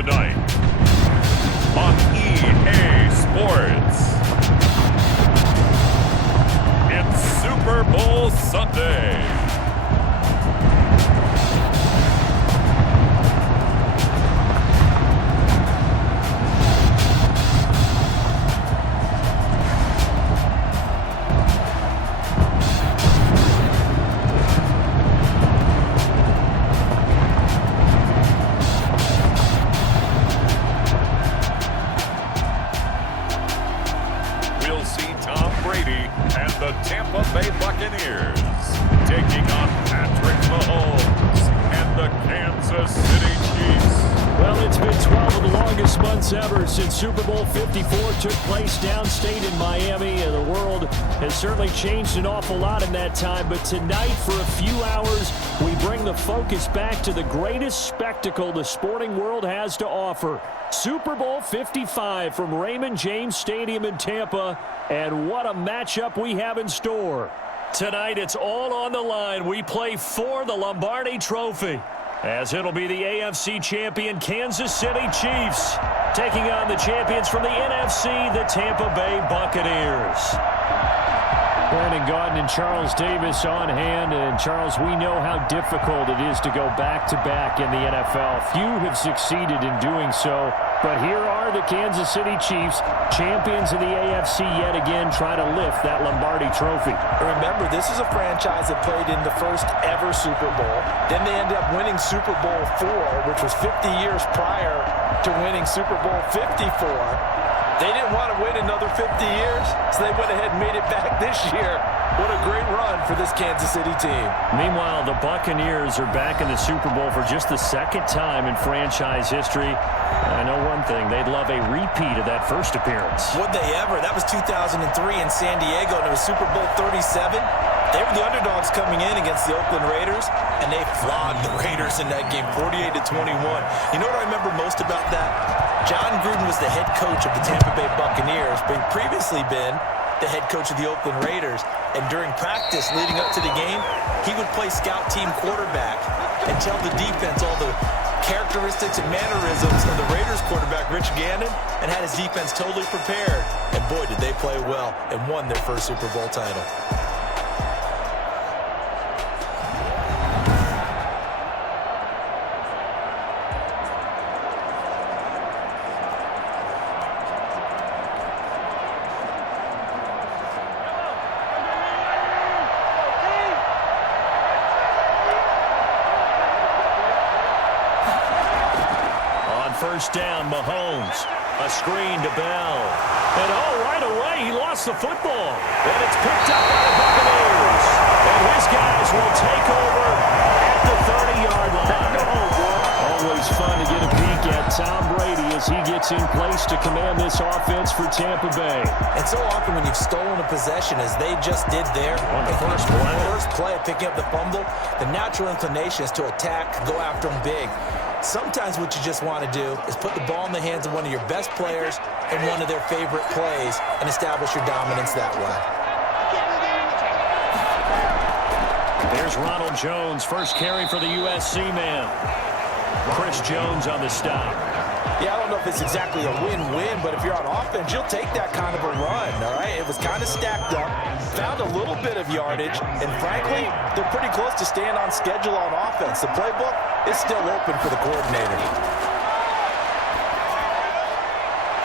Tonight on EA Sports, it's Super Bowl Sunday. We'll see Tom Brady and the Tampa Bay Buccaneers taking on Patrick Mahomes and the Kansas City Chiefs. Well, it's been 12 of the longest months ever since Super Bowl 54 took place downstate in Miami, and the world has certainly changed an awful lot in that time. But tonight, for a few hours, we bring the focus back to the greatest spectacle the sporting world has to offer. Super Bowl 55 from Raymond James Stadium in Tampa, and what a matchup we have in store. Tonight, it's all on the line. We play for the Lombardi Trophy, as it'll be the AFC champion Kansas City Chiefs taking on the champions from the NFC, the Tampa Bay Buccaneers. Brandon Gaudin and Charles Davis on hand. And Charles, we know how difficult it is to go back-to-back in the NFL. Few have succeeded in doing so. But here are the Kansas City Chiefs, champions of the AFC yet again, try to lift that Lombardi Trophy. Remember, this is a franchise that played in the first ever Super Bowl. Then they ended up winning Super Bowl IV, which was 50 years prior to winning Super Bowl 54. They didn't want to wait another 50 years, so they went ahead and made it back this year. What a great run for this Kansas City team. Meanwhile, the Buccaneers are back in the Super Bowl for just the second time in franchise history. I know one thing, they'd love a repeat of that first appearance. Would they ever? That was 2003 in San Diego, and it was Super Bowl 37. They were the underdogs coming in against the Oakland Raiders, and they flogged the Raiders in that game, 48-21. You know what I remember most about that? John Gruden was the head coach of the Tampa Bay Buccaneers, but he'd previously been the head coach of the Oakland Raiders. And during practice leading up to the game, he would play scout team quarterback and tell the defense all the characteristics and mannerisms of the Raiders quarterback, Rich Gannon, and had his defense totally prepared. And boy, did they play well and won their first Super Bowl title. First down, Mahomes. A screen to Bell. And right away, he lost the football. And it's picked up by the Buccaneers. And his guys will take over at the 30-yard line. Always fun to get a peek at Tom Brady as he gets in place to command this offense for Tampa Bay. And so often when you've stolen a possession, as they just did there, on the first play, picking up the fumble, the natural inclination is to attack, go after them big. Sometimes what you just want to do is put the ball in the hands of one of your best players in one of their favorite plays and establish your dominance that way. There's Ronald Jones, first carry for the USC man. Chris Jones on the stop. Yeah, I don't know if it's exactly a win-win, but if you're on offense, you'll take that kind of a run, all right? It was kind of stacked up, found a little bit of yardage, and frankly, they're pretty close to staying on schedule on offense. The playbook is still open for the coordinator.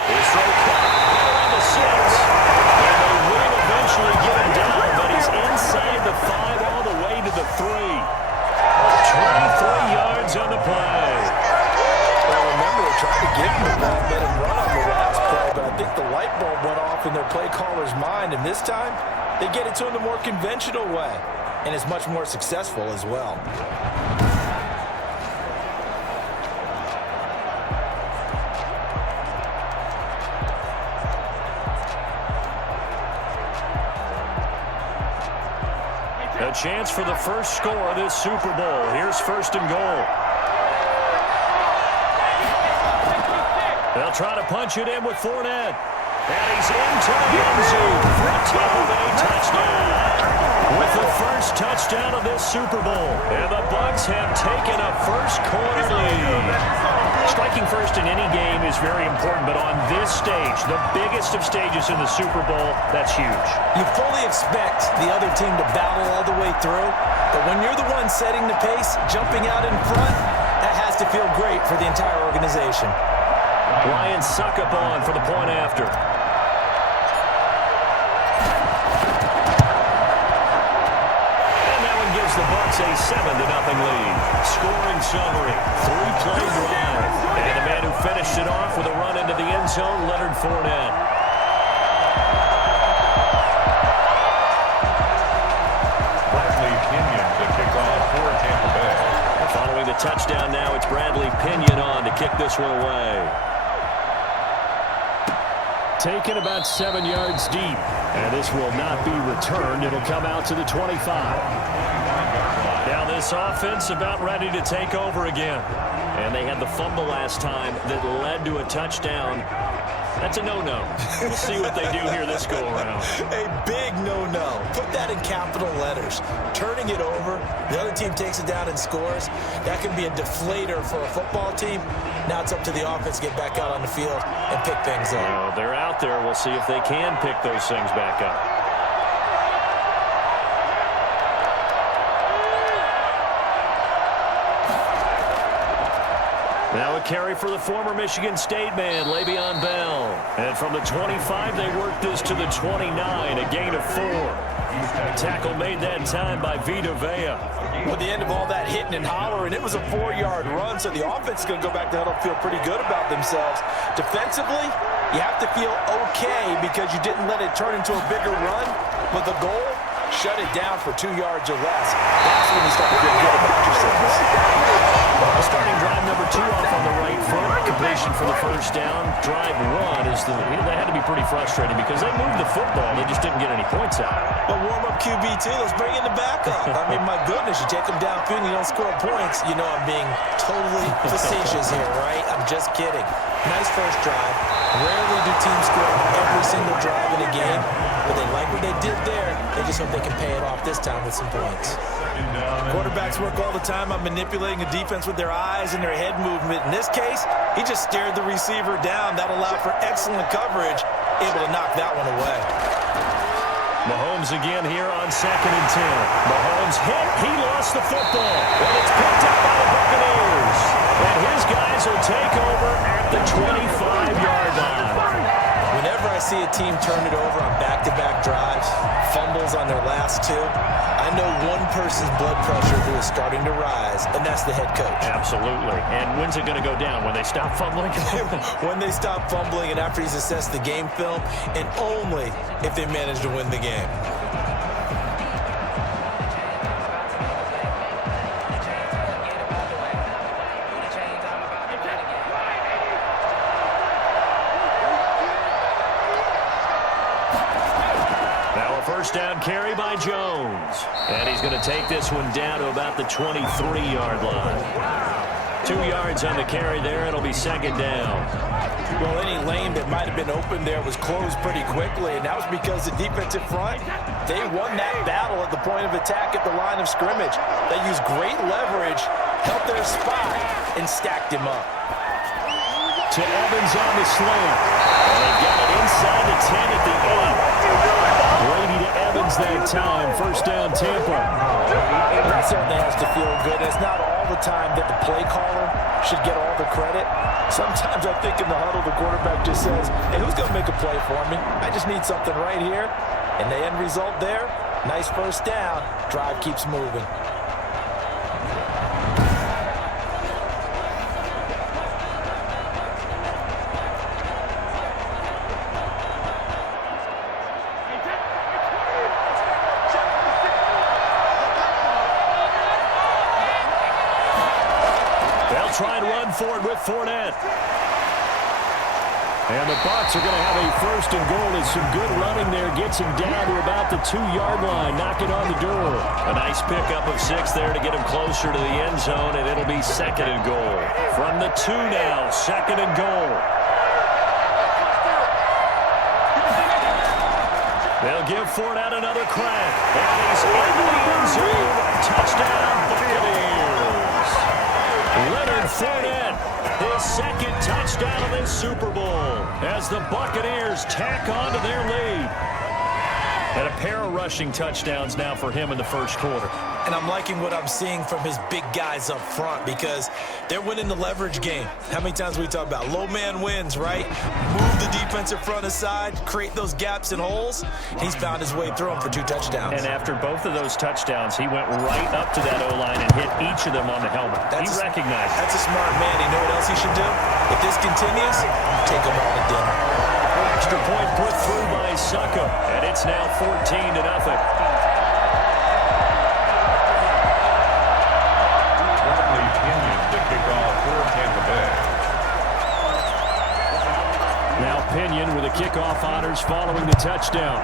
He's thrown around the 6, and they will eventually get him down, but he's inside the 5 all the way to the 3. 23 yards on the play. Well, remember, they tried to give him the ball and let him run on the last play, but I think the light bulb went off in their play caller's mind, and this time, they get it to him the more conventional way, and it's much more successful as well. A chance for the first score of this Super Bowl. Here's first and goal. They'll try to punch it in with Fournette. And he's into the end zone for a Tampa Bay touchdown. With the first touchdown of this Super Bowl. And the Bucs have taken a first quarter lead. Strike Taking first in any game is very important, but on this stage, the biggest of stages in the Super Bowl, that's huge. You fully expect the other team to battle all the way through, but when you're the one setting the pace, jumping out in front, that has to feel great for the entire organization. Ryan Suckup on for the point after. And that one gives the Bucs a 7-0 lead. Scoring summary, 3-play drive. And the man who finished it off with a run into the end zone, Leonard Fournette. Bradley Pinion to kick off for Tampa Bay. Following the touchdown now, it's Bradley Pinion on to kick this one away. Taken about 7 yards deep. And this will not be returned. It'll come out to the 25. Now this offense about ready to take over again. And they had the fumble last time that led to a touchdown. That's a no-no. We'll see what they do here this go-around. A big no-no. Put that in capital letters. Turning it over, the other team takes it down and scores. That can be a deflator for a football team. Now it's up to the offense to get back out on the field and pick things up. Well, they're out there. We'll see if they can pick those things back up. Now a carry for the former Michigan State man, Le'Veon Bell. And from the 25, they work this to the 29, a gain of 4. Tackle made that time by Vita Vea. With the end of all that hitting and hollering, it was a 4-yard run, so the offense is going to go back to huddle and feel pretty good about themselves. Defensively, you have to feel okay because you didn't let it turn into a bigger run. But the goal, shut it down for 2 yards or less. That's when you start to feel good about yourselves. Starting drive number 2 off on the right foot. Completion for the first down. Drive 1 is that had to be pretty frustrating because they moved the football. They just didn't get any points out. But warm-up QB2, let's bring in the backup. I mean, my goodness, you take them downfield and you don't score points. You know I'm being totally facetious here, right? I'm just kidding. Nice first drive. Rarely do teams score every single drive in a game, but they like what they did there. They just hope they can pay it off this time with some points. Quarterbacks work all the time on manipulating the defense with their eyes and their head movement. In this case, he just stared the receiver down. That allowed for excellent coverage, able to knock that one away. Mahomes again here on 2nd and 10. Mahomes hit. He lost the football. But it's picked up by the Buccaneers. And his guys will take over at the 25-yard line. Whenever I see a team turn it over on back-to-back drives, fumbles on their last 2, I know one person's blood pressure who is starting to rise, and that's the head coach. Absolutely. And when's it going to go down? When they stop fumbling? When they stop fumbling and after he's assessed the game film, and only if they manage to win the game. Down carry by Jones. And he's going to take this one down to about the 23-yard line. 2 yards on the carry there. It'll be 2nd down. Well, any lane that might have been open there was closed pretty quickly, and that was because the defensive front, they won that battle at the point of attack at the line of scrimmage. They used great leverage, held their spot, and stacked him up. To Evans on the slant. And they got it inside the 10 at the 8. Brady to Evans that time. First down, Tampa. That certainly has to feel good. It's not all the time that the play caller should get all the credit. Sometimes I think in the huddle, the quarterback just says, hey, who's going to make a play for me? I just need something right here. And the end result there, nice first down. Drive keeps moving. Try and run for it with Fournette. And the Bucs are going to have a 1st and goal. It's some good running there. Gets him down to about the 2-yard line. Knocking on the door. A nice pickup of 6 there to get him closer to the end zone, and it'll be 2nd and goal. From the 2 now, 2nd and goal. They'll give Fournette another crack. And he's into the end zone. Touchdown, Buccaneers. Leonard Fournette His second touchdown of this Super Bowl as the Buccaneers tack on to their lead. And a pair of rushing touchdowns now for him in the first quarter. And I'm liking what I'm seeing from his big guys up front because they're winning the leverage game. How many times we talk about low man wins, right? Move the defensive front aside, create those gaps and holes. He's found his way through them for 2 touchdowns. And after both of those touchdowns, he went right up to that O-line and hit each of them on the helmet. He recognized it. That's a smart man. You know what else he should do? If this continues, take him all to dinner. Extra point put through by Succo, and it's now 14-0. Now Pinion with the kickoff honors following the touchdown.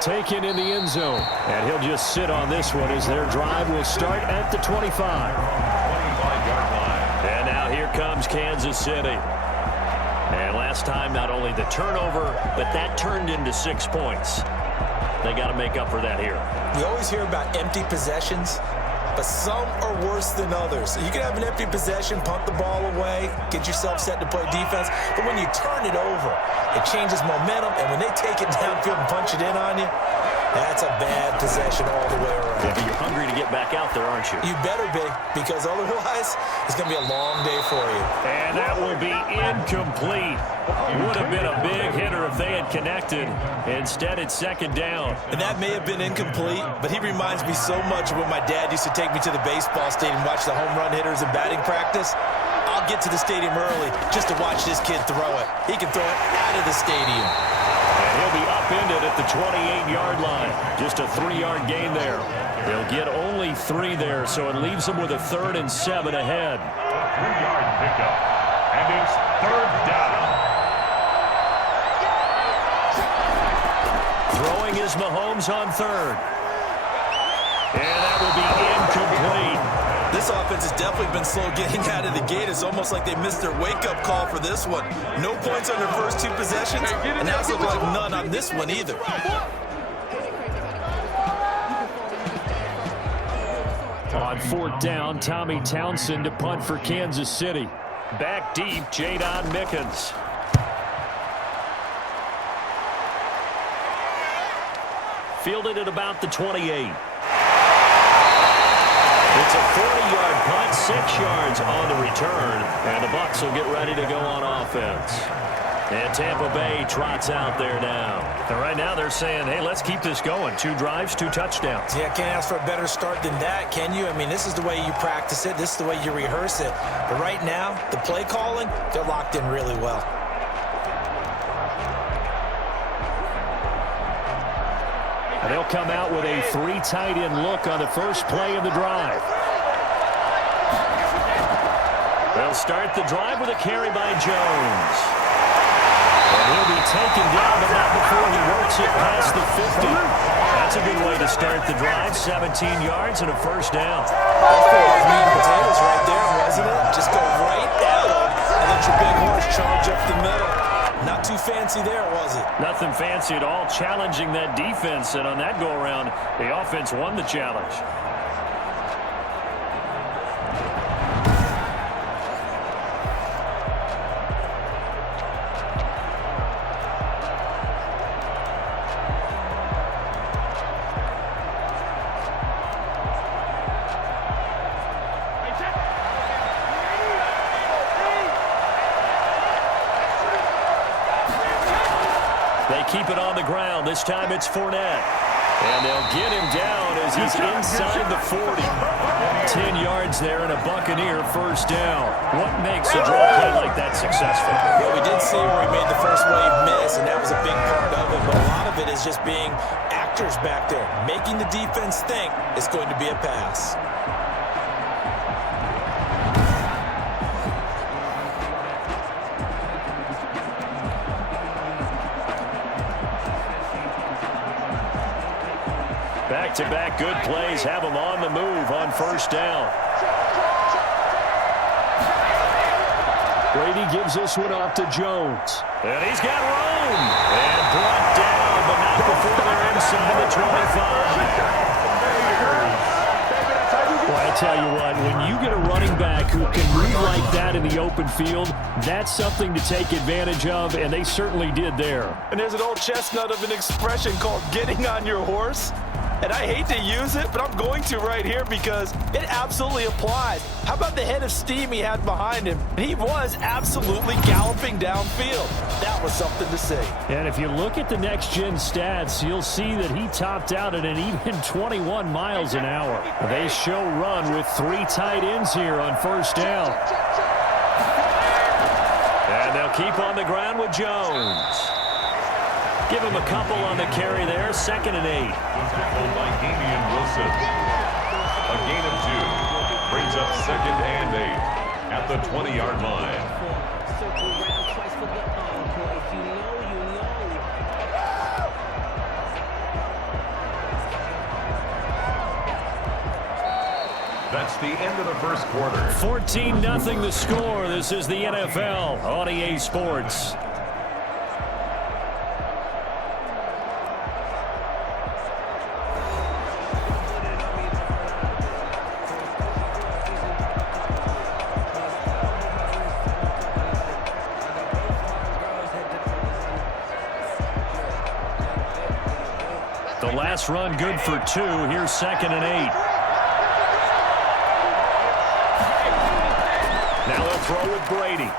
Taken in the end zone. And he'll just sit on this one as their drive will start at the 25. 25-yard line. And now here comes Kansas City. And last time, not only the turnover, but that turned into 6 points. They got to make up for that here. We always hear about empty possessions, but some are worse than others. You can have an empty possession, punt the ball away, get yourself set to play defense, but when you turn it over, it changes momentum, and when they take it downfield and punch it in on you, that's a bad possession all the way around. Yeah, but you're hungry to get back out there, aren't you? You better be, because otherwise, it's going to be a long day for you. And that will be incomplete. Would have been a big hitter if they had connected. Instead, it's second down. And that may have been incomplete, but he reminds me so much of when my dad used to take me to the baseball stadium and watch the home run hitters in batting practice. I'll get to the stadium early just to watch this kid throw it. He can throw it out of the stadium. And he'll be upended at the 28-yard line. Just a 3-yard gain there. They'll get only 3 there, so it leaves them with a 3rd and 7 ahead. 3-yard pickup. And it's 3rd down. Throwing is Mahomes on 3rd. And that will be incomplete. This offense has definitely been slow getting out of the gate. It's almost like they missed their wake-up call for this one. No points on their first 2 possessions, and now it's looking like none on this one either. On 4th down, Tommy Townsend to punt for Kansas City. Back deep, Jadon Mickens. Fielded at about the 28. It's a 40-yard punt, 6 yards on the return, and the Bucs will get ready to go on offense. And Tampa Bay trots out there now. And right now they're saying, hey, let's keep this going. 2 drives, 2 touchdowns. Yeah, can't ask for a better start than that, can you? I mean, this is the way you practice it. This is the way you rehearse it. But right now, the play calling, they're locked in really well. And they'll come out with a 3 tight end look on the first play of the drive. They'll start the drive with a carry by Jones. And he'll be taken down, but not before he works it past the 50. That's a good way to start the drive. 17 yards and a first down. That was meat and potatoes right there, wasn't it? Just go right at him and let your big horse charge up the middle. Not too fancy there, was it? Nothing fancy at all, challenging that defense, and on that go-around, the offense won the challenge. They keep it on the ground. This time it's Fournette. And they'll get him down as he's inside the 40. 10 yards there and a Buccaneer first down. What makes a draw play like that successful? Well, we did see where he made the first wave miss, and that was a big part of it. But a lot of it is just being actors back there, making the defense think it's going to be a pass. Back-to-back good plays have him on the move on first down. Brady gives this one off to Jones. And he's got room. And brought down, but not before they're inside the 25. Well, I tell you what, when you get a running back who can move like that in the open field, that's something to take advantage of, and they certainly did there. And there's an old chestnut of an expression called getting on your horse. And I hate to use it, but I'm going to right here because it absolutely applies. How about the head of steam he had behind him? He was absolutely galloping downfield. That was something to see. And if you look at the next-gen stats, you'll see that he topped out at an even 21 miles an hour. They show run with 3 tight ends here on first down. And they'll keep on the ground with Jones. Give him a couple on the carry there, 2nd and 8. Tackled by Damian Wilson. A gain of 2. Brings up 2nd and 8 at the 20-yard line. That's the end of the first quarter. 14-0 the score. This is the NFL on EA Sports. The last run good for 2. Here's 2nd and 8. Now they'll throw with Brady.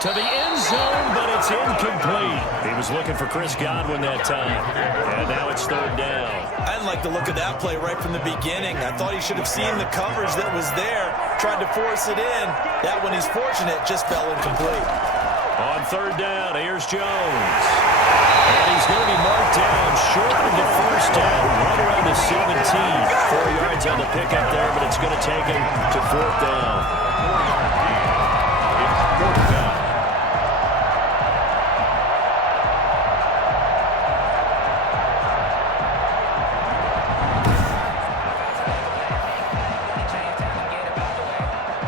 To the end zone, but it's incomplete. He was looking for Chris Godwin that time. And now it's 3rd down. I didn't like the look of that play right from the beginning. I thought he should have seen the coverage that was there, tried to force it in. That one, he's fortunate, just fell incomplete. On 3rd down, here's Jones. And he's going to be marked down short of the first down, right around the 17. 4 yards on the pickup there, but it's going to take him to 4th down. It's 4th down.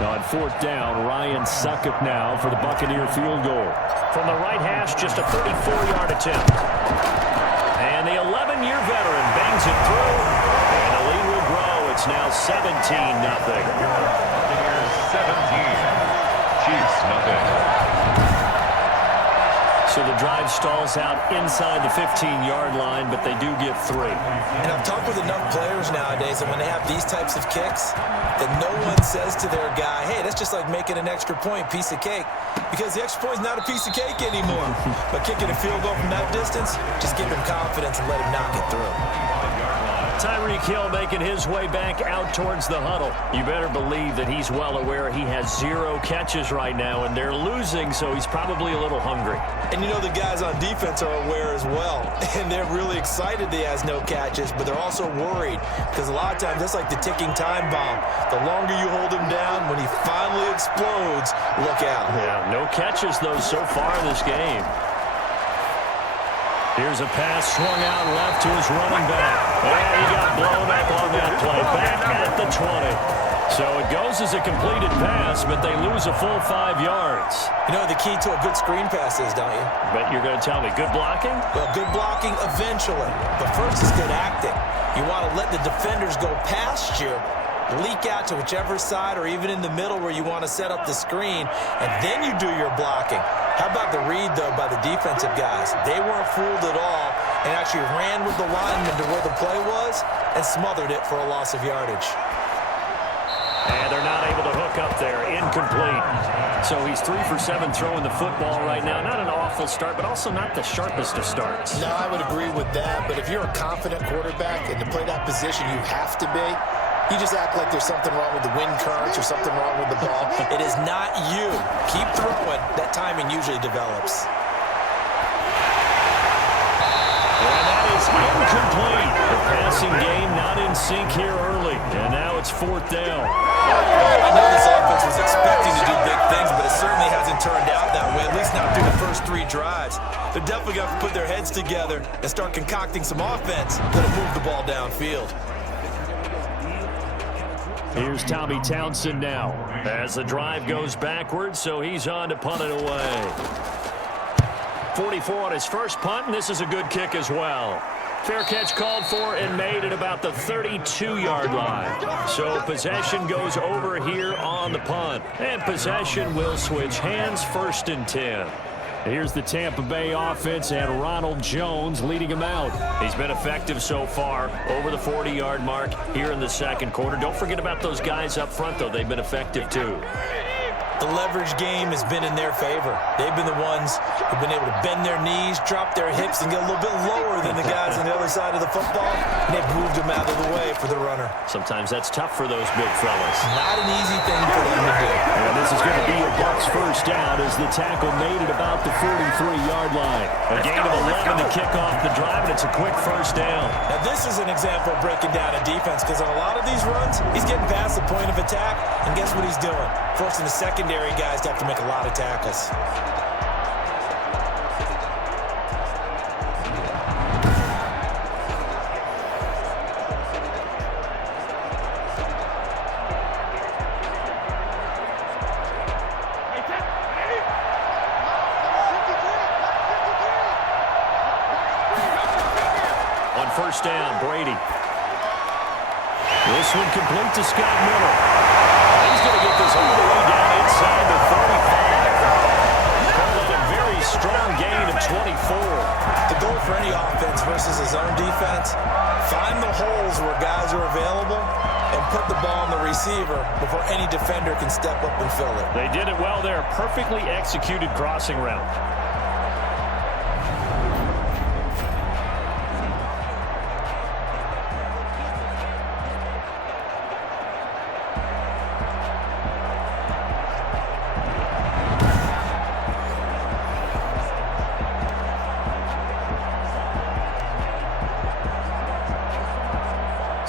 On 4th down, Ryan Succop now for the Buccaneer field goal. From the right hash, just a 34-yard attempt. And the 11-year veteran bangs it through. And the lead will grow. It's now 17-0. Buccaneers 17. Chiefs nothing. So the drive stalls out inside the 15-yard line, but they do get 3. And I've talked with enough players nowadays that when they have these types of kicks, that no one says to their guy, hey, that's just like making an extra point, piece of cake. Because the extra point is not a piece of cake anymore. But kicking a field goal from that distance, just give him confidence and let him knock it through. Tyreek Hill making his way back out towards the huddle. You better believe that he's well aware he has 0 catches right now, and they're losing, so he's probably a little hungry. And you know the guys on defense are aware as well. And they're really excited that he has no catches, but they're also worried. Because a lot of times, that's like the ticking time bomb. The longer you hold him down, when he finally explodes, look out. Yeah, no catches, though, so far in this game. Here's a pass swung out left to his running back. And he got blown up on that play. Back at the 20. So it goes as a completed pass, but they lose a full 5 yards. You know the key to a good screen pass is, don't you? But you're going to tell me, good blocking? Well, good blocking eventually. But first is good acting. You want to let the defenders go past you, leak out to whichever side or even in the middle where you want to set up the screen, and then you do your blocking. How about the read, though, by the defensive guys? They weren't fooled at all and actually ran with the lineman to where the play was and smothered it for a loss of yardage. And they're not able to hook up there. Incomplete. So he's 3 for 7 throwing the football right now. Not an awful start, but also not the sharpest of starts. No, I would agree with that. But if you're a confident quarterback and to play that position, you have to be. You just act like there's something wrong with the wind currents or something wrong with the ball. It is not you. Keep throwing. That timing usually develops. And that is incomplete. The passing game not in sync here early. And now it's 4th down. I know this offense was expecting to do big things, but it certainly hasn't turned out that way, at least not through the first 3 drives. They're definitely going to put their heads together and start concocting some offense that'll move the ball downfield. Here's Tommy Townsend now as the drive goes backwards, so he's on to punt it away. 44 on his first punt, and this is a good kick as well. Fair catch called for and made at about the 32-yard line. So possession goes over here on the punt. And possession will switch hands, 1st and 10. Here's the Tampa Bay offense and Ronald Jones leading him out. He's been effective so far over the 40-yard mark here in the second quarter. Don't forget about those guys up front, though. They've been effective, too. The leverage game has been in their favor. They've been the ones who've been able to bend their knees, drop their hips, and get a little bit lower than the guys on the other side of the football, and they've moved them out of the way for the runner. Sometimes that's tough for those big fellas. Not an easy thing for them to do. And this is going to be a Bucs first down as the tackle made at about the 43-yard line. A gain of 11 to kick off the drive, and it's a quick first down. Now, this is an example of breaking down a defense, because on a lot of these runs, he's getting past the point of attack, and guess what he's doing? Forcing the secondary guys to have to make a lot of tackles. On first down, Brady. This one complete to Scott Miller. He's going to get this all the way down inside the 35. Called a very strong gain of 24. The goal for any offense versus his own defense, find the holes where guys are available and put the ball on the receiver before any defender can step up and fill it. They did it well there. Perfectly executed crossing route.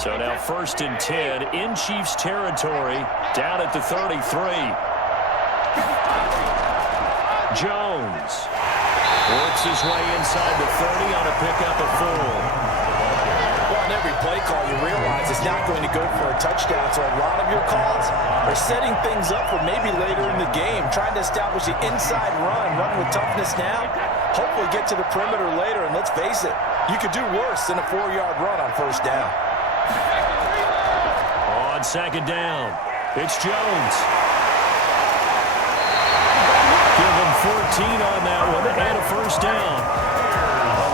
So now 1st and 10 in Chiefs territory, down at the 33. Jones works his way inside the 30 on a pickup of 4. Well, on every play call, you realize it's not going to go for a touchdown, so a lot of your calls are setting things up for maybe later in the game, trying to establish the inside run with toughness now, hopefully get to the perimeter later, and let's face it, you could do worse than a 4-yard run on first down. On second down, it's Jones. Give him 14 on that one and a first down.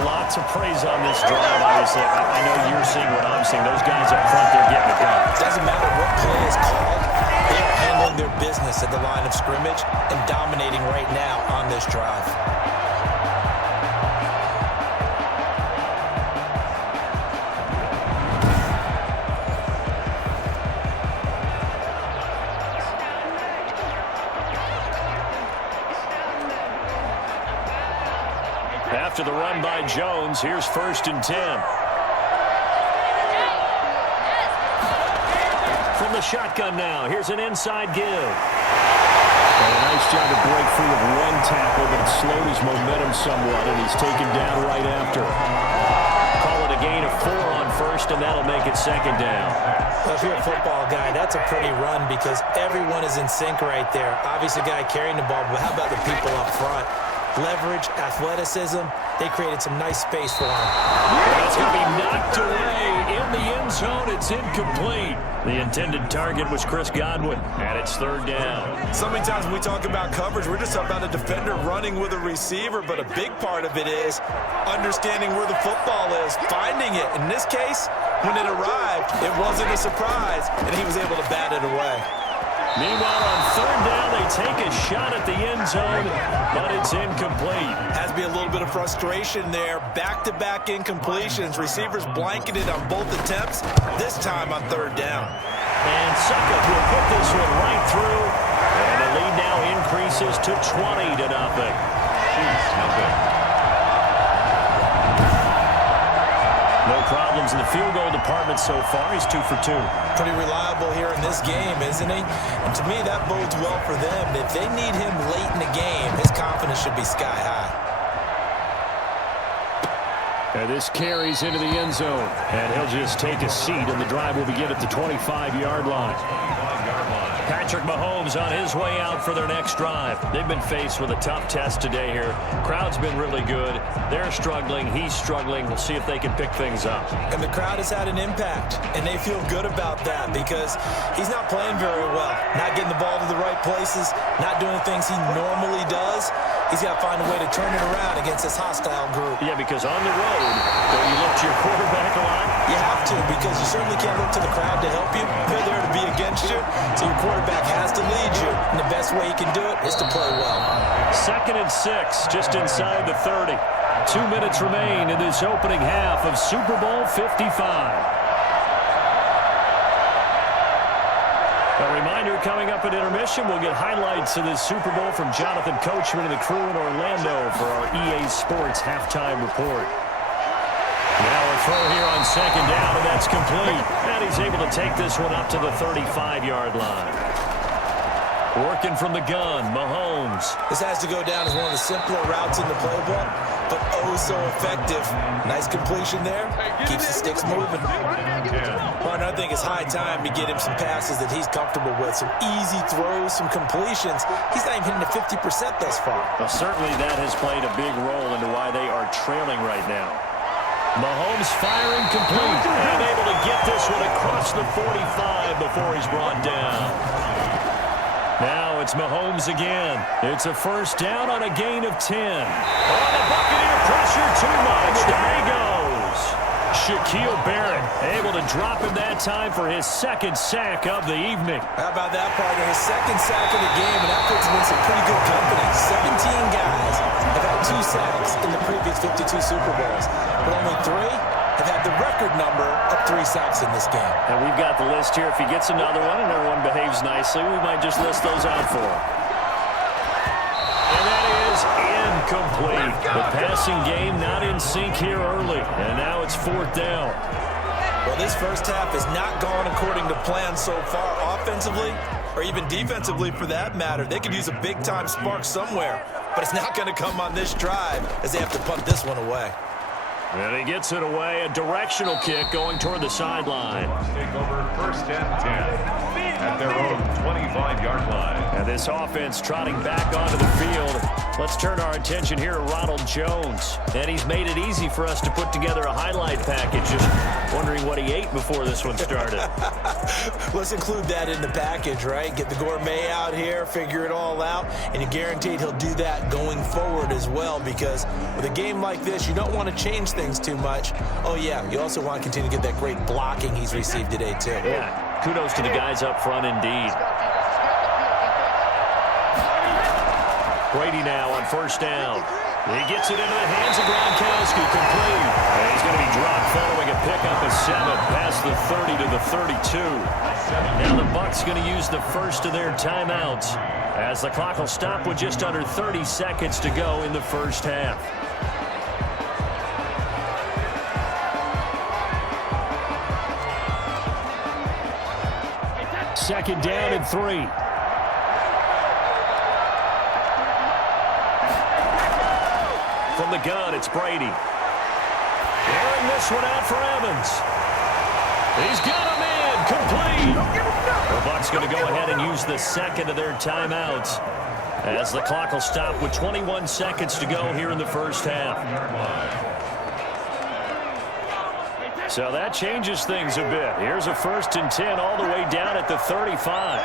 Lots of praise on this drive, obviously. I know you're seeing what I'm seeing. Those guys up front, they're getting it done. Doesn't matter what play is called. They are handling their business at the line of scrimmage and dominating right now on this drive. After the run by Jones, here's 1st and 10. From the shotgun now, here's an inside give. And a nice job to break free of one tackle, but it slowed his momentum somewhat, and he's taken down right after. Call it a gain of 4 on first, and that'll make it second down. Well, if you're a football guy, that's a pretty run because everyone is in sync right there. Obviously, the guy carrying the ball, but how about the people up front? Leverage, athleticism, they created some nice space for him. It's going to be knocked away in the end zone. It's incomplete. The intended target was Chris Godwin, and it's 3rd down. So many times when we talk about coverage, we're just talking about a defender running with a receiver, but a big part of it is understanding where the football is, finding it. In this case, when it arrived, it wasn't a surprise, and he was able to bat it away. Meanwhile, on 3rd down, they take a shot at the end zone, but it's incomplete. Has to be a little bit of frustration there. Back-to-back incompletions. Receivers blanketed on both attempts, this time on 3rd down. And Suckup will put this one right through, and the lead now increases to 20-0. No problems in the field goal department so far. He's 2 for 2. Pretty reliable here in this game, isn't he? And to me, that bodes well for them. If they need him late in the game, his confidence should be sky high. And this carries into the end zone. And he'll just take a seat, and the drive will begin at the 25-yard line. Patrick Mahomes on his way out for their next drive. They've been faced with a tough test today here. Crowd's been really good. They're struggling. He's struggling. We'll see if they can pick things up. And the crowd has had an impact, and they feel good about that because he's not playing very well, not getting the ball to the right places, not doing things he normally does. He's got to find a way to turn it around against this hostile group. Yeah, because on the road, don't you look to your quarterback a lot? You have to, because you certainly can't look to the crowd to help you. They're there to be against you, so your quarterback has to lead you. And the best way he can do it is to play well. 2nd and 6, just inside the 30. 2 minutes remain in this opening half of Super Bowl 55. A reminder, coming up at intermission, we'll get highlights of this Super Bowl from Jonathan Coachman and the crew in Orlando for our EA Sports halftime report. Now a throw here on 2nd down, and that's complete. And he's able to take this one up to the 35-yard line. Working from the gun, Mahomes. This has to go down as one of the simpler routes in the playbook, but oh so effective. Nice completion there. Keeps the sticks moving. Partner, I think it's high time to get him some passes that he's comfortable with. Some easy throws, some completions. He's not even hitting the 50% thus far. Well, certainly that has played a big role into why they are trailing right now. Mahomes firing complete and able to get this one across the 45 before he's brought down. Now it's Mahomes again. It's a 1st down on a gain of 10. Oh, the Buccaneer pressure too much. There he goes. Shaquille Barrett able to drop him that time for his 2nd sack of the evening. How about that, partner? His 2nd sack of the game, and that puts him in some pretty good company. 17 guys have had 2 sacks in the previous 52 Super Bowls, but only 3 have had the record number of 3 sacks in this game. And we've got the list here. If he gets another one and everyone behaves nicely, we might just list those out for him. And that is incomplete. The passing game not in sync here early. And now it's 4th down. Well, this first half has not gone according to plan so far offensively, or even defensively for that matter. They could use a big-time spark somewhere, but it's not going to come on this drive as they have to punt this one away. And he gets it away. A directional kick going toward the sideline. Take over 1st and 10 at their own 25-yard line. And this offense trotting back onto the field. Let's turn our attention here to Ronald Jones. And he's made it easy for us to put together a highlight package. Just wondering what he ate before this one started. Let's include that in the package, right? Get the gourmet out here, figure it all out, and you're guaranteed he'll do that going forward as well, because with a game like this, you don't want to change things too much. Oh, yeah, you also want to continue to get that great blocking he's received today, too. Yeah, kudos to the guys up front indeed. Brady now on 1st down. He gets it into the hands of Gronkowski, complete. And he's going to be dropped following a pickup of 7 past the 30 to the 32. Now the Bucs going to use the first of their timeouts as the clock will stop with just under 30 seconds to go in the first half. Second down and 3. From the gun, it's Brady. Airing this one out for Evans. He's got him in, complete. The Bucs going to go ahead and use the 2nd of their timeouts as the clock will stop with 21 seconds to go here in the first half. So that changes things a bit. Here's a 1st and 10 all the way down at the 35.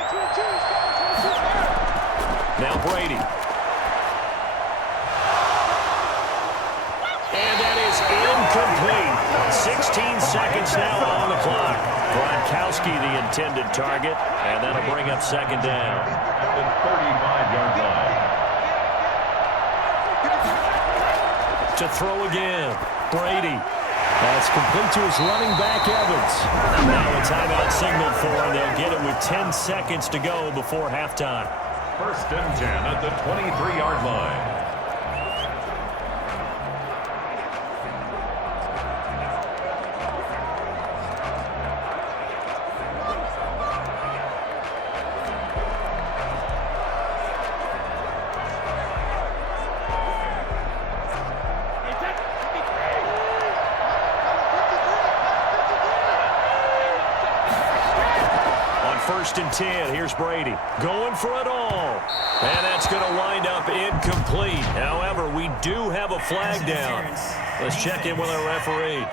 Now Brady. And that is incomplete. 16 seconds now on the clock. Gronkowski the intended target, and that'll bring up 2nd down. The 35-yard line. To throw again, Brady. That's complete to his running back, Evans. Now a timeout signaled for him. They'll get it with 10 seconds to go before halftime. 1st and 10 at the 23-yard line. 1st and 10. Here's Brady going for it all. And that's going to wind up incomplete. However, we do have a flag down. Let's check in with our referee.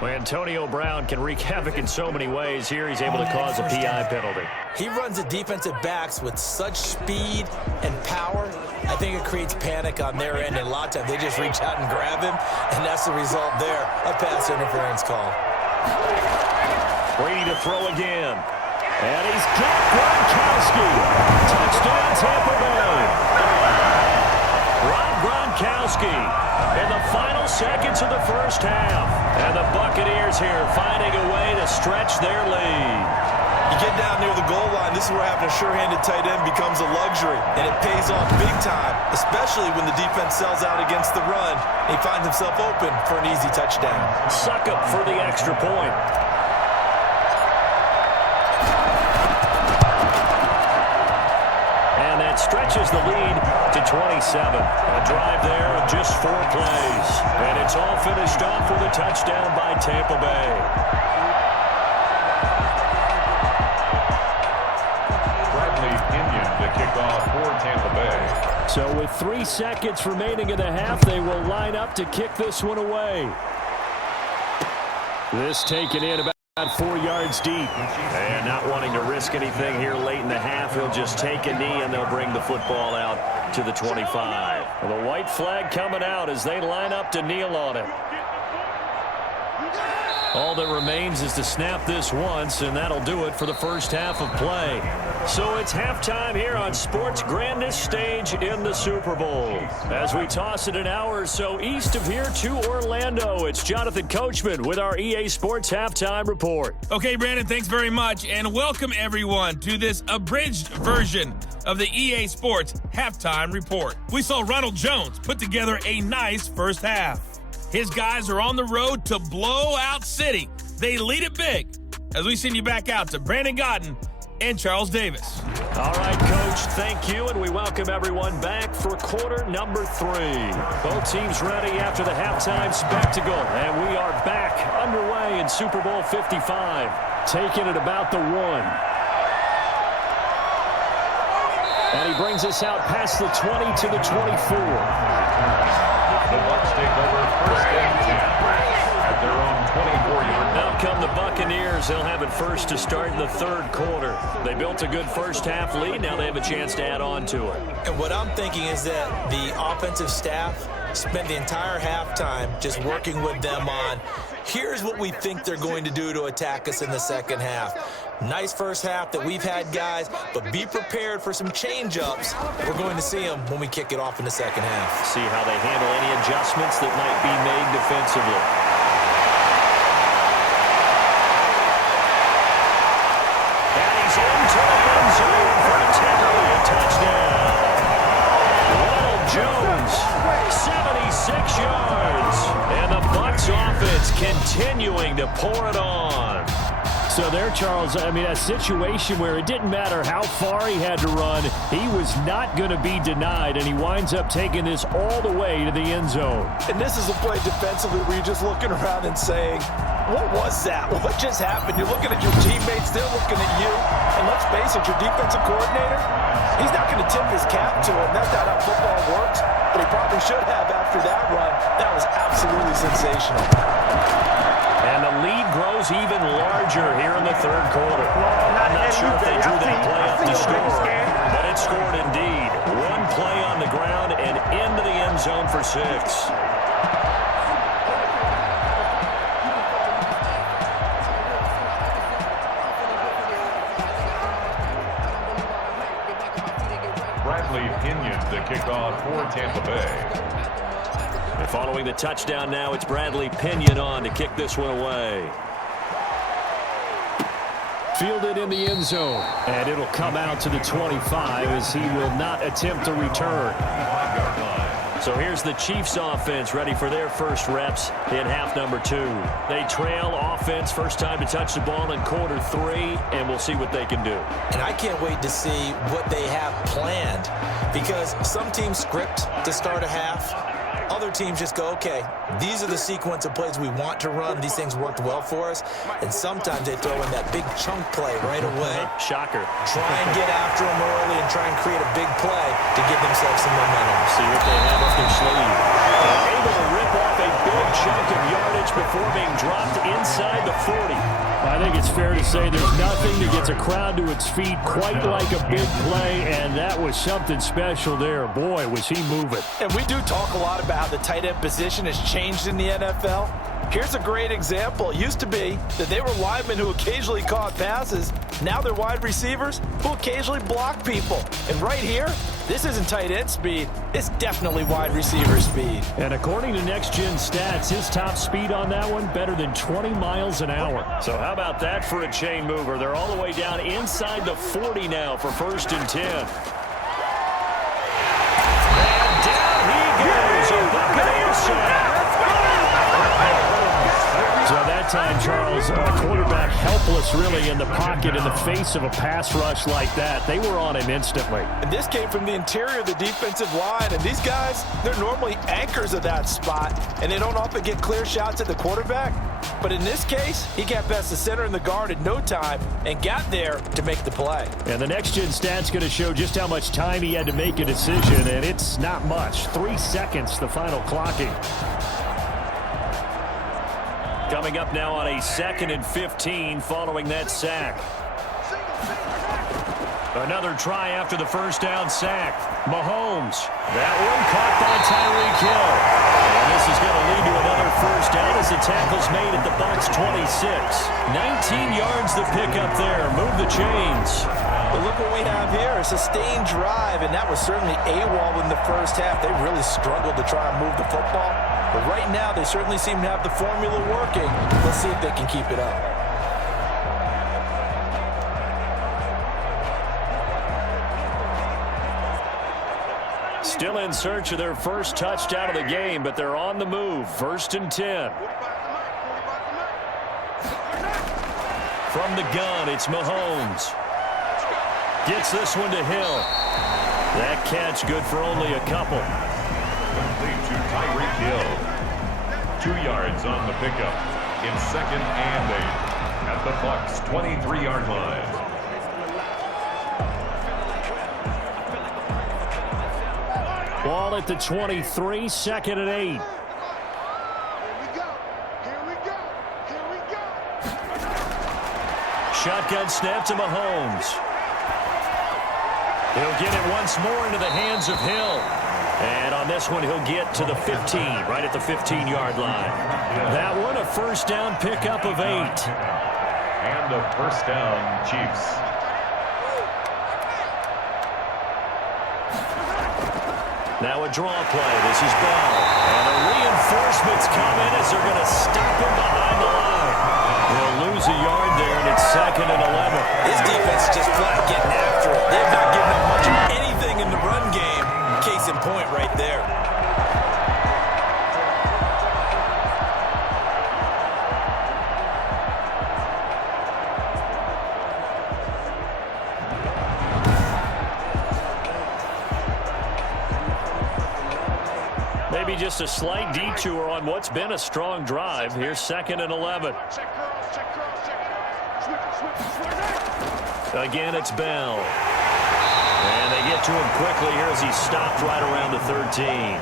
Well, Antonio Brown can wreak havoc in so many ways. Here he's able to cause a PI penalty. He runs the defensive backs with such speed and power. I think it creates panic on their end, and a lot of times they just reach out and grab him, and that's the result there, a pass interference call. Brady to throw again. And he's got Gronkowski. Touchdown, Tampa Bay. Rob Gronkowski in the final seconds of the first half. And the Buccaneers here finding a way to stretch their lead. You get down near the goal line, this is where having a sure-handed tight end becomes a luxury, and it pays off big time, especially when the defense sells out against the run. He finds himself open for an easy touchdown. Suck up for the extra point. And that stretches the lead to 27. A drive there of just 4 plays. And it's all finished off with a touchdown by Tampa Bay. The kickoff for Tampa Bay. So with 3 seconds remaining in the half, they will line up to kick this one away. This taken in about 4 yards deep. And not wanting to risk anything here late in the half, he'll just take a knee and they'll bring the football out to the 25. Well, the white flag coming out as they line up to kneel on it. All that remains is to snap this once, and that'll do it for the first half of play. So it's halftime here on sports' grandest stage in the Super Bowl. As we toss it an hour or so east of here to Orlando, it's Jonathan Coachman with our EA Sports Halftime Report. Okay, Brandon, thanks very much, and welcome everyone to this abridged version of the EA Sports Halftime Report. We saw Ronald Jones put together a nice first half. His guys are on the road to Blowout City. They lead it big. As we send you back out to Brandon Godden and Charles Davis. All right, Coach, thank you, and we welcome everyone back for quarter number 3. Both teams ready after the halftime spectacle, and we are back underway in Super Bowl 55, taking it about the 1. And he brings us out past the 20 to the 24. The Bucs take over 1st and 10 at their own 24-yard. Now come the Buccaneers. They'll have it first to start in the 3rd quarter. They built a good first half lead. Now they have a chance to add on to it. And what I'm thinking is that the offensive staff spent the entire halftime just working with them on, here's what we think they're going to do to attack us in the second half. Nice first half that we've had, guys, but be prepared for some change-ups. We're going to see them when we kick it off in the second half. See how they handle any adjustments that might be made defensively. And he's into the end zone for a temporary touchdown. Ronald Jones, 76 yards. And the Bucs offense continuing to pour it on. So there, Charles, I mean, a situation where it didn't matter how far he had to run, he was not going to be denied, and he winds up taking this all the way to the end zone. And this is a play defensively where you're just looking around and saying, what was that? What just happened? You're looking at your teammates, they're looking at you, and let's face it, your defensive coordinator, he's not going to tip his cap to it. That's not how football works, but he probably should have after that run. That was absolutely sensational. And the lead grows even larger here in the 3rd quarter. I'm not sure if they drew that play up to score, but it scored indeed. 1 play on the ground and into the end zone for 6. Bradley Pinion, the kickoff for Tampa Bay. And following the touchdown now, it's Bradley Pinion on to kick this one away. Fielded in the end zone, and it'll come out to the 25 as he will not attempt a return. So here's the Chiefs offense ready for their first reps in half number 2. They trail offense, first time to touch the ball in quarter 3, and we'll see what they can do. And I can't wait to see what they have planned, because some teams script to start a half. Other teams just go, okay, these are the sequence of plays we want to run. These things worked well for us. And sometimes they throw in that big chunk play right away. Shocker. Try and get after them early and try and create a big play to give themselves some momentum. See what they have up their sleeve. They're able to rip off a big chunk of yardage before being dropped inside the 40. I think it's fair to say there's nothing that gets a crowd to its feet quite like a big play, and that was something special there. Boy, was he moving. And we do talk a lot about how the tight end position has changed in the NFL. Here's a great example. It used to be that they were linemen who occasionally caught passes. Now they're wide receivers who occasionally block people. And right here, this isn't tight end speed. It's definitely wide receiver speed. And according to Next Gen Stats, his top speed on that one, better than 20 miles an hour. So how about that for a chain mover? They're all the way down inside the 40 now for 1st and 10. And down he goes. A Buccaneers sack. So that time, Charles, a quarterback helpless really in the pocket in the face of a pass rush like that. They were on him instantly. And this came from the interior of the defensive line. And these guys, they're normally anchors of that spot. And they don't often get clear shots at the quarterback. But in this case, he got past the center and the guard in no time and got there to make the play. And the Next Gen Stat's going to show just how much time he had to make a decision. And it's not much. 3 seconds, the final clocking. Coming up now on a 2nd and 15 following that sack. Another try after the first down sack. Mahomes. That one caught by Tyreek Hill. And this is going to lead to another first down as the tackle's made at the Bucs 26. 19 yards to pick up there. Move the chains. But look what we have here, a sustained drive, and that was certainly AWOL in the first half. They really struggled to try and move the football. But right now, they certainly seem to have the formula working. Let's see if they can keep it up. Still in search of their first touchdown of the game, but they're on the move. 1st and 10. From the gun, it's Mahomes. Gets this one to Hill. That catch good for only a couple. Complete to Tyreek Hill. 2 yards on the pickup in 2nd and 8 at the Bucs 23-yard line. Ball at the 23, 2nd and 8. Shotgun snap to Mahomes. He'll get it once more into the hands of Hill. And on this one, he'll get to the 15, right at the 15-yard line. That one, a first down pickup of 8. And a first down, Chiefs. Now a draw play. This is Bell. And the reinforcements come in as they're going to stop him behind the line. They'll lose a yard there, and it's 2nd and 11. This defense is just flat getting after it. They've not given up much of anything in the run game. Case in point right there. Maybe just a slight detour on what's been a strong drive. Here's 2nd and 11. Again, it's Bell. And they get to him quickly here as he stopped right around the 13.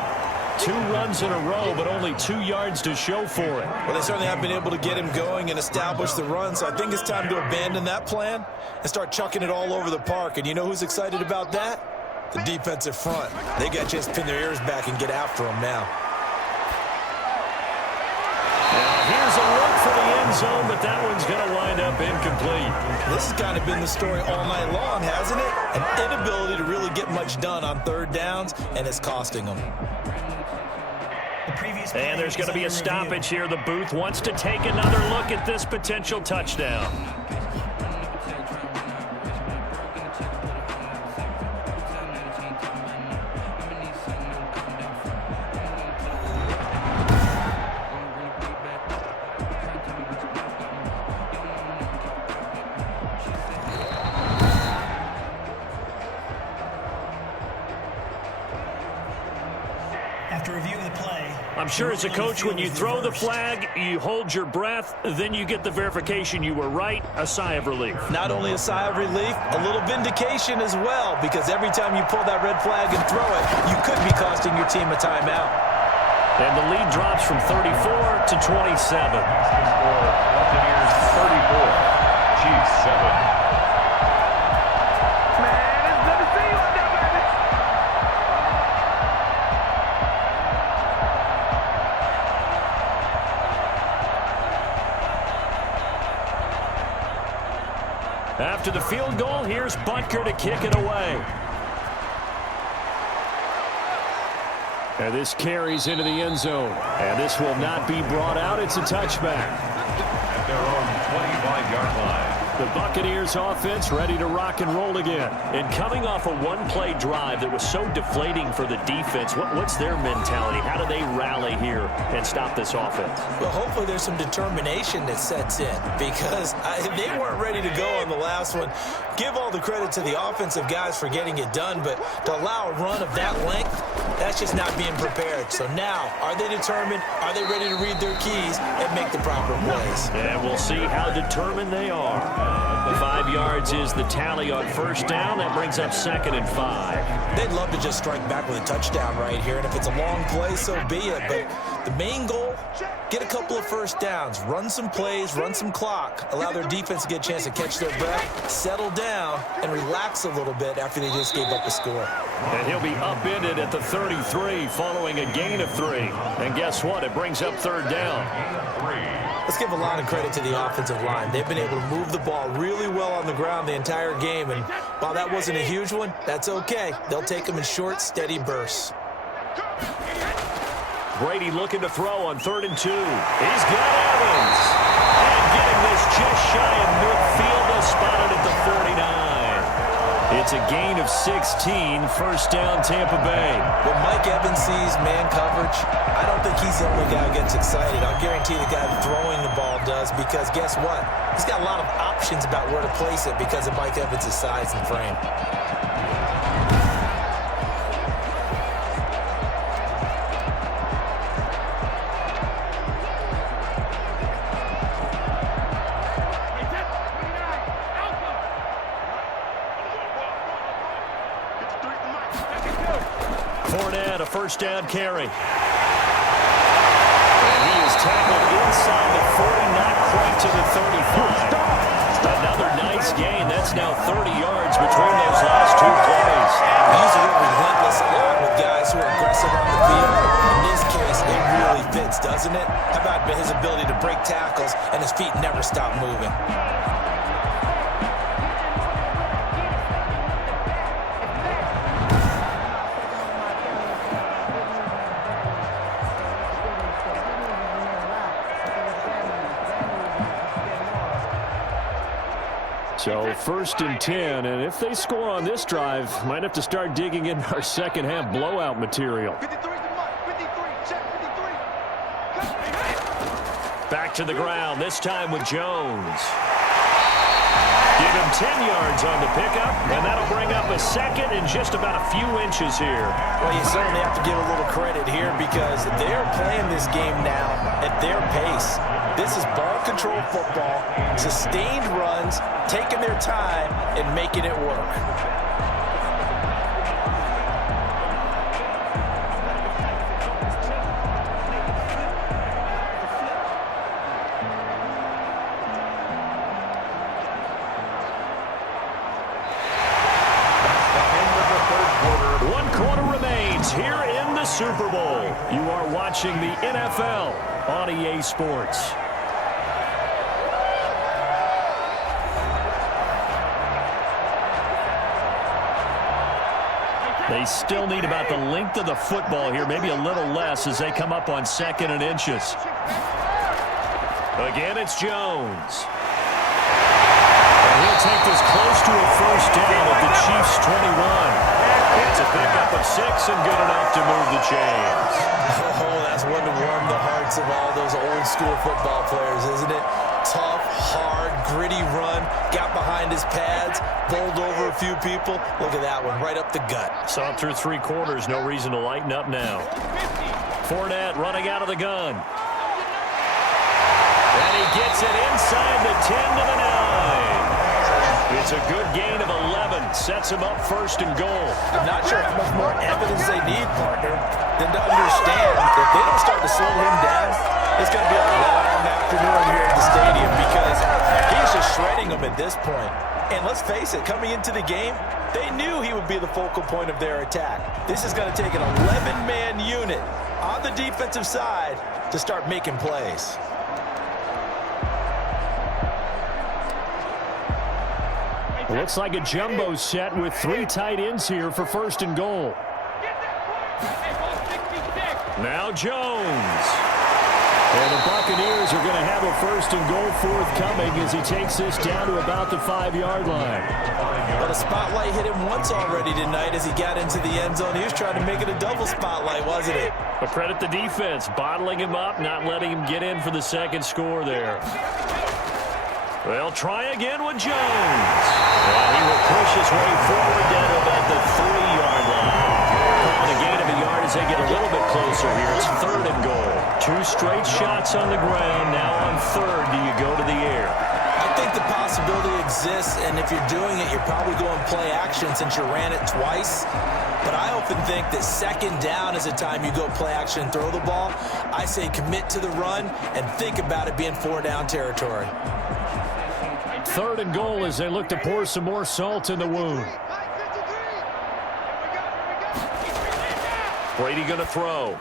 2 runs in a row, but only 2 yards to show for it. Well, they certainly have been able to get him going and establish the run, so I think it's time to abandon that plan and start chucking it all over the park. And you know who's excited about that? The defensive front. They got a chance to pin their ears back and get after him now. Here's a look for the end zone, but that one's going to wind up incomplete. This has kind of been the story all night long, hasn't it? An inability to really get much done on 3rd downs, and it's costing them. And there's going to be a stoppage here. The booth wants to take another look at this potential touchdown. After reviewing the play, I'm sure as a coach, when you throw the flag, you hold your breath, then you get the verification you were right, a sigh of relief. Not only a sigh of relief, a little vindication as well, because every time you pull that red flag and throw it, you could be costing your team a timeout. And the lead drops from 34 to 27. Buccaneers 34, Chiefs 7. After the field goal, here's Butker to kick it away. And this carries into the end zone. And this will not be brought out. It's a touchback. At their own 25-yard line. The Buccaneers offense ready to rock and roll again. And coming off a one-play drive that was so deflating for the defense, what's their mentality? How do they rally here and stop this offense? Well, hopefully there's some determination that sets in, because they weren't ready to go on the last one. Give all the credit to the offensive guys for getting it done, but to allow a run of that length, that's just not being prepared. So now, are they determined? Are they ready to read their keys and make the proper plays? And we'll see how determined they are. 5 yards is the tally on first down. That brings up 2nd and 5. They'd love to just strike back with a touchdown right here, and if it's a long play, so be it. But the main goal, get a couple of first downs, run some plays, run some clock, allow their defense to get a chance to catch their breath, settle down, and relax a little bit after they just gave up a score. And he'll be upended at the 33 following a gain of 3. And guess what? It brings up 3rd down. Let's give a lot of credit to the offensive line. They've been able to move the ball really well on the ground the entire game, and while that wasn't a huge one, that's okay. They'll take them in short, steady bursts. Brady looking to throw on 3rd and 2. He's got Evans. And getting this just shy of midfield. They'll spot it at the 49. It's a gain of 16. First down, Tampa Bay. When Mike Evans sees man coverage, I don't think he's the only guy who gets excited. I'll guarantee the guy throwing the ball does, because guess what? He's got a lot of options about where to place it because of Mike Evans' size and frame. First down carry. And he is tackled inside the 40, not quite to the 35. Another nice gain. That's now 30 yards between those last 2 plays. He's relentless a lot with guys who are aggressive on the field. In this case, it really fits, doesn't it? How about his ability to break tackles and his feet never stop moving? So 1st and 10, and if they score on this drive, might have to start digging in our second half blowout material. Back to the ground, this time with Jones. Give him 10 yards on the pickup, and that'll bring up a 2nd and just about a few inches here. Well, you certainly have to give a little credit here, because they're playing this game now at their pace. This is ball control football, sustained runs, taking their time and making it work. Here in the Super Bowl, you are watching the NFL on EA Sports. They still need about the length of the football here, maybe a little less as they come up on 2nd and inches. Again, it's Jones. And he'll take this close to a first down at the Chiefs' 21. It's a pickup of 6 and good enough to move the chains. Oh, that's one to warm the hearts of all those old-school football players, isn't it? Tough, hard, gritty run, got behind his pads, bowled over a few people. Look at that one, right up the gut. Saw it through 3 quarters, no reason to lighten up now. Fournette running out of the gun. And he gets it inside the 10 to the 9. It's a good gain of 11. Sets him up first and goal. I'm not sure how much more evidence they need, partner, than to understand if they don't start to slow him down, it's going to be a long afternoon here at the stadium because he's just shredding them at this point. And let's face it, coming into the game, they knew he would be the focal point of their attack. This is going to take an 11-man unit on the defensive side to start making plays. Looks like a jumbo set with 3 tight ends here for first and goal. Now Jones. And the Buccaneers are going to have a first and goal forthcoming as he takes this down to about the 5-yard line. Well, the spotlight hit him once already tonight as he got into the end zone. He was trying to make it a double spotlight, wasn't it? But credit the defense, bottling him up, not letting him get in for the second score there. They'll try again with Jones. And he will push his way forward down to about the 3-yard line. Calling a gain of a yard as they get a little bit closer here. It's third and goal. 2 straight shots on the ground. Now on third, do you go to the air? I think the possibility exists, and if you're doing it, you're probably going play action since you ran it twice. But I often think that second down is a time you go play action and throw the ball. I say commit to the run and think about it being 4-down territory. Third and goal as they look to pour some more salt in the wound. Brady going to throw.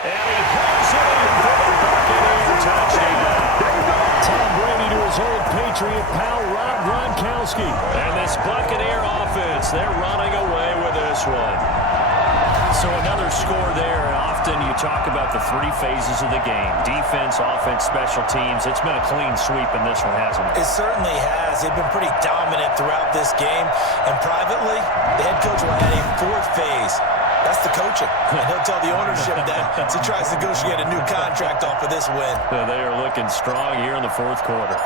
And he pulls it in for the Buccaneer touchdown. Tom Brady to his old Patriot pal, Rob Gronkowski. And this Buccaneer offense, they're running away with this one. So another score there. Often you talk about the 3 phases of the game. Defense, offense, special teams. It's been a clean sweep in this one, hasn't it? It certainly has. They've been pretty dominant throughout this game. And privately, the head coach will add a 4th phase. That's the coaching. And he'll tell the ownership that as he tries to negotiate a new contract off of this win. They are looking strong here in the 4th quarter.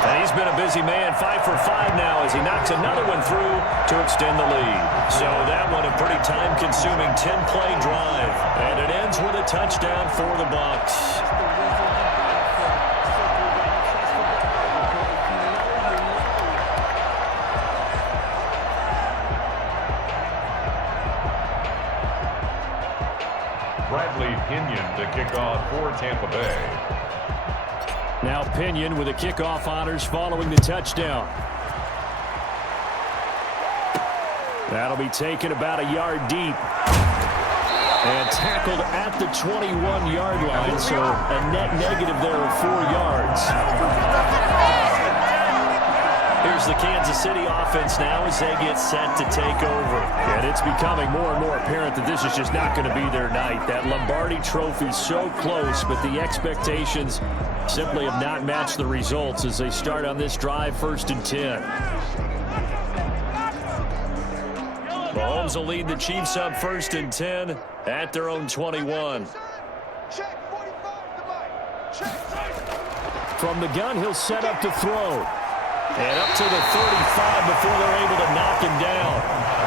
And he's been a busy man, 5 for 5 now as he knocks another one through to extend the lead. So that one a pretty time-consuming 10-play drive. And it ends with a touchdown for the Bucs. Pinion to kick off for Tampa Bay. Now Pinion with the kickoff honors following the touchdown. That'll be taken about a yard deep. And tackled at the 21-yard line, so a net negative there of 4 yards. Here's the Kansas City offense now as they get set to take over. And it's becoming more and more apparent that this is just not going to be their night. That Lombardi trophy so close, but the expectations simply have not matched the results as they start on this drive, 1st and 10. Mahomes will lead the Chiefs up 1st and 10 at their own 21. From the gun, he'll set up to throw. And up to the 35 before they're able to knock him down.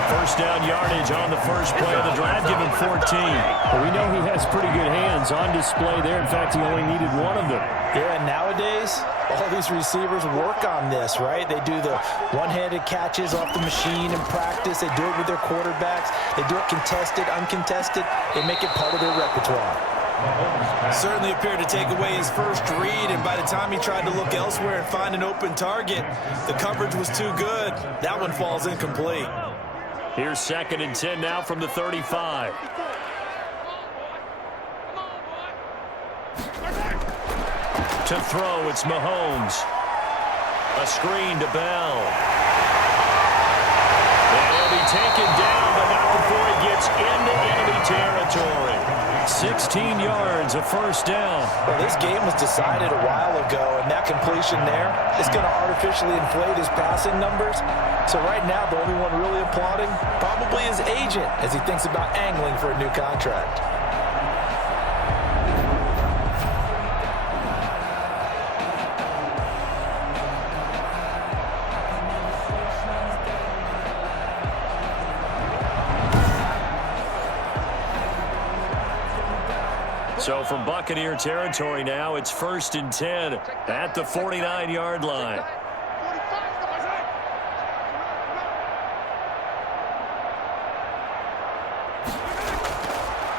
First down yardage on the first play of the drive, give him 14. Well, we know he has pretty good hands on display there. In fact, he only needed one of them. Yeah, and nowadays, all these receivers work on this, right? They do the one-handed catches off the machine in practice. They do it with their quarterbacks. They do it contested, uncontested. They make it part of their repertoire. Certainly appeared to take away his first read, and by the time he tried to look elsewhere and find an open target, the coverage was too good. That one falls incomplete. Here's 2nd and 10 now from the 35. To throw, it's Mahomes. A screen to Bell. And he'll be taken down, but not before he gets into enemy territory. 16 yards, a first down. Well, this game was decided a while ago, and that completion there is going to artificially inflate his passing numbers. So right now, the only one really applauding probably his agent as he thinks about angling for a new contract. So from Buccaneer territory now, it's 1st and 10 at the 49-yard line.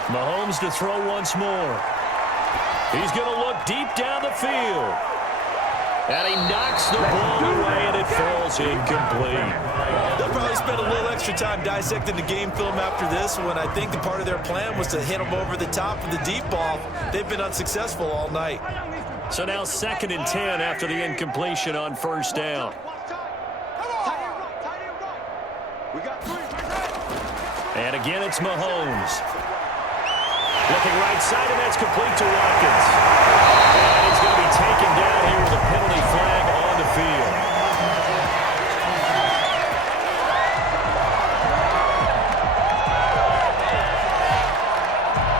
Mahomes to throw once more. He's going to look deep down the field. And he knocks the ball away, and it falls incomplete. They'll probably spend a little extra time dissecting the game film after this one. I think the part of their plan was to hit him over the top of the deep ball. They've been unsuccessful all night. So now 2nd and 10 after the incompletion on 1st down. And again, it's Mahomes. Looking right side, and that's complete to Watkins. And he's going to be taken down here with a penalty flag on the field.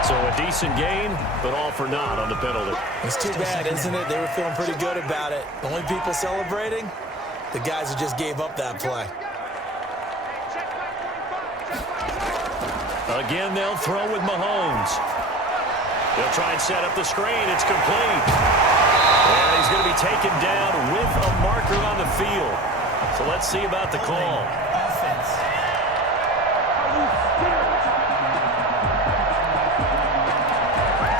So a decent gain, but all for naught on the penalty. It's too bad, isn't it? They were feeling pretty good about it. The only people celebrating, the guys who just gave up that play. Again, they'll throw with Mahomes. They'll try and set up the screen. It's complete. And he's going to be taken down with a marker on the field. So let's see about the call.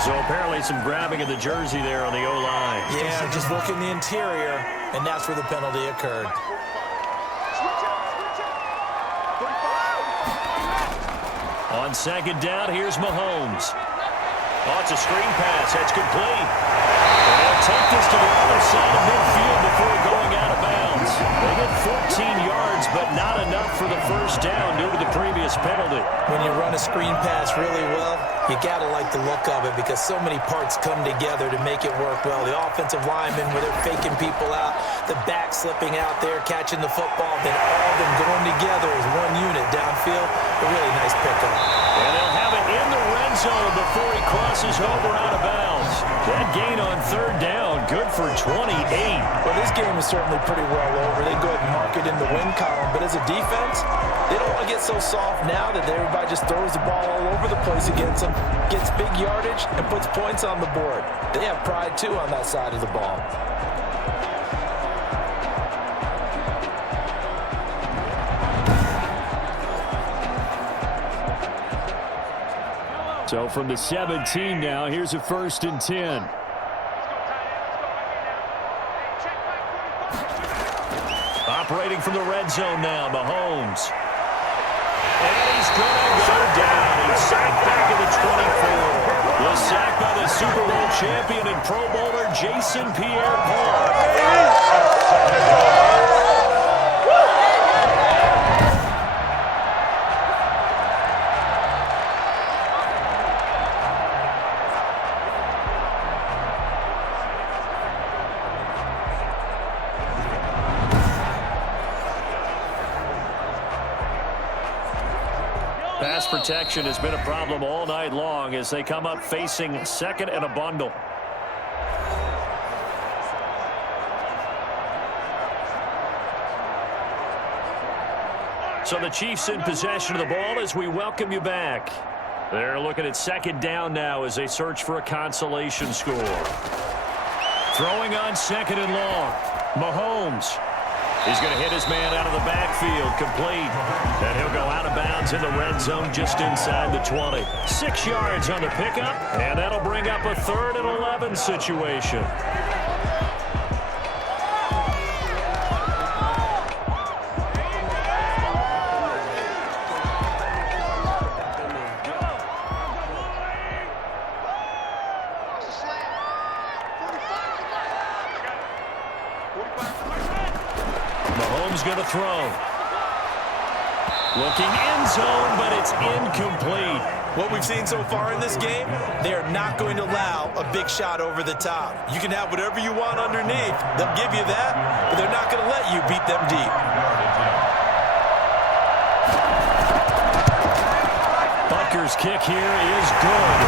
So apparently some grabbing of the jersey there on the O-line. Yeah, just working the interior, and that's where the penalty occurred. On 2nd down, here's Mahomes. Oh, it's a screen pass. That's complete. And they'll take this to the other side of midfield before going out of bounds. They get 14 yards, but not enough for the 1st down due to the previous penalty. When you run a screen pass really well, you got to like the look of it because so many parts come together to make it work well. The offensive linemen, where they're faking people out, the back slipping out there, catching the football, then all of them going together as one unit downfield. A really nice pickup. And they'll have it in the red zone before he crosses over out of bounds. That gain on 3rd down, good for 28. Well, this game is certainly pretty well over. They go ahead and mark it in the win column. But as a defense, they don't want to get so soft now that everybody just throws the ball all over the place against them, gets big yardage, and puts points on the board. They have pride, too, on that side of the ball. So from the 17 now, here's a 1st and 10. Operating from the red zone now, Mahomes. And he's going to go down. He's sacked back at the 24. The sack by the Super Bowl champion and Pro Bowler Jason Pierre-Paul. Pass protection has been a problem all night long as they come up facing 2nd and a bundle. So the Chiefs in possession of the ball as we welcome you back. They're looking at 2nd down now as they search for a consolation score. Throwing on 2nd and long. Mahomes. He's going to hit his man out of the backfield, complete. And he'll go out of bounds in the red zone just inside the 20. 6 yards on the pickup, and that'll bring up a 3rd and 11 situation. Going to throw. Looking end zone, but it's incomplete. What we've seen so far in this game, they are not going to allow a big shot over the top. You can have whatever you want underneath. They'll give you that, but they're not going to let you beat them deep. Butker's kick here is good.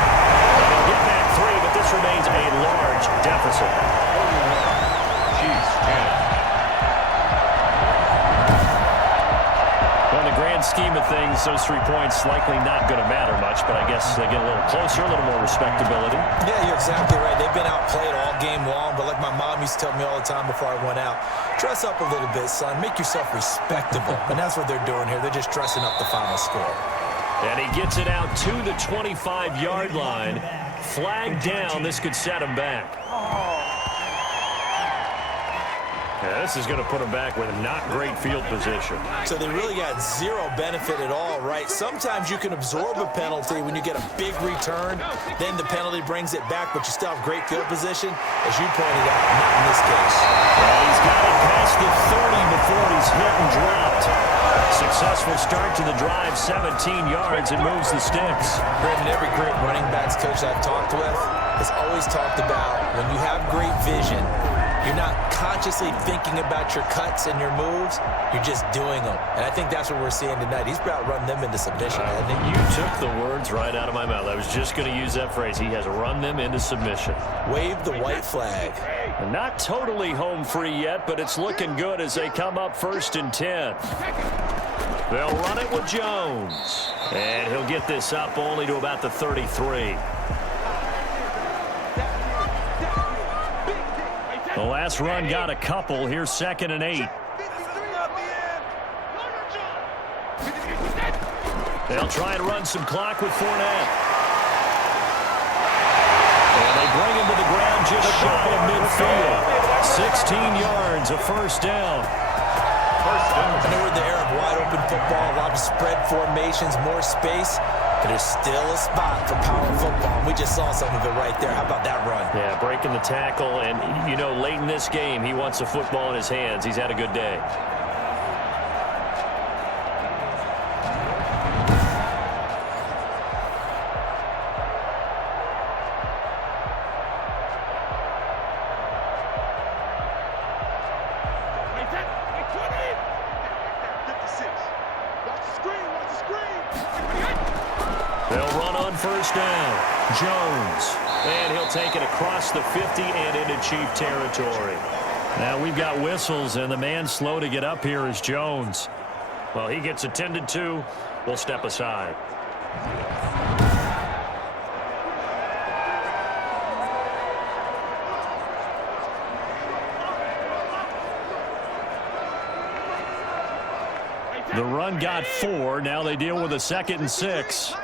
They'll get back 3, but this remains a large deficit. scheme of things, those 3 points likely not going to matter much, but I guess they get a little closer, a little more respectability. Yeah, you're exactly right. They've been outplayed all game long, but like my mom used to tell me all the time before I went out, dress up a little bit, son. Make yourself respectable. And that's what they're doing here. They're just dressing up the final score. And he gets it out to the 25-yard line. Flag down. This could set him back. Yeah, this is going to put him back with not great field position. So they really got zero benefit at all, right? Sometimes you can absorb a penalty when you get a big return. Then the penalty brings it back, but you still have great field position. As you pointed out, not in this case. Well, he's got it past the 30 before he's hit and dropped. Successful start to the drive, 17 yards, and moves the sticks. Brandon, every great running backs coach I've talked with has always talked about when you have great vision, you're not consciously thinking about your cuts and your moves. You're just doing them. And I think that's what we're seeing tonight. He's about run them into submission. You took the words right out of my mouth. I was just going to use that phrase. He has run them into submission. Wave the white flag. And not totally home free yet, but it's looking good as they come up 1st and 10. They'll run it with Jones. And he'll get this up only to about the 33. The last run got a couple. Here's 2nd and 8. They'll try and run some clock with Fournette. And they bring him to the ground just shy of midfield. 16 yards, a first down. I know we're in the era of wide-open football, a lot of spread formations, more space, but there's still a spot for power football. We just saw some of it right there. How about that run? Yeah, breaking the tackle, and, you know, late in this game, he wants the football in his hands. He's had a good day. They'll run on first down. Jones. And he'll take it across the 50 and into Chief territory. Now we've got whistles, and the man slow to get up here is Jones. Well, he gets attended to. We'll step aside. The run got 4. Now they deal with a 2nd and 6.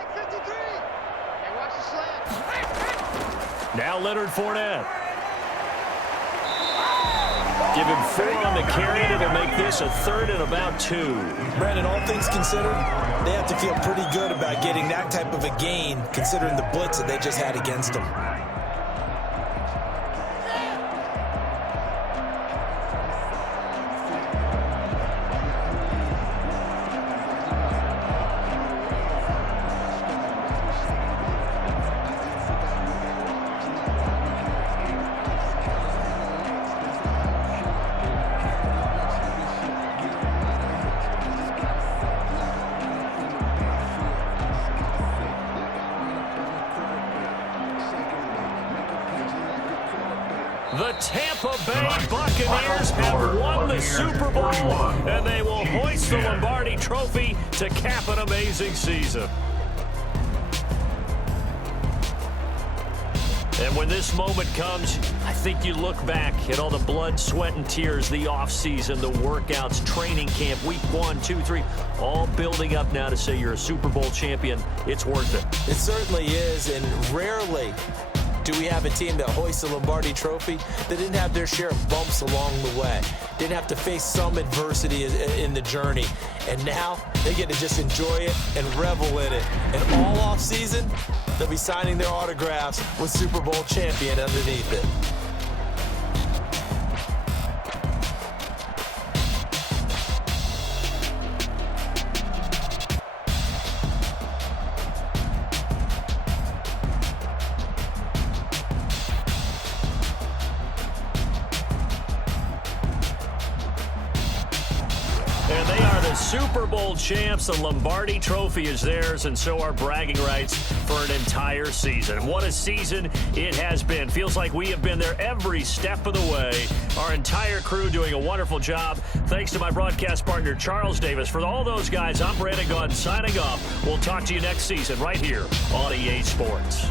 Now Leonard Fournette. Give him 4 on the carry. It'll make this a 3rd and about 2. Brandon, all things considered, they have to feel pretty good about getting that type of a gain, considering the blitz that they just had against them. The Tampa Bay Buccaneers have won the Super Bowl, and they will hoist the Lombardi Trophy to cap an amazing season. And when this moment comes, I think you look back at all the blood, sweat, and tears, the offseason, the workouts, training camp, week 1, 2, 3, all building up now to say you're a Super Bowl champion. It's worth it. It certainly is, and rarely do we have a team that hoists a Lombardi Trophy that didn't have their share of bumps along the way, didn't have to face some adversity in the journey, and now they get to just enjoy it and revel in it. And all off season, they'll be signing their autographs with Super Bowl champion underneath it. And they are the Super Bowl champs. The Lombardi Trophy is theirs, and so are bragging rights for an entire season. What a season it has been. Feels like we have been there every step of the way. Our entire crew doing a wonderful job. Thanks to my broadcast partner, Charles Davis. For all those guys, I'm Brandon Gaudin signing off. We'll talk to you next season right here on EA Sports.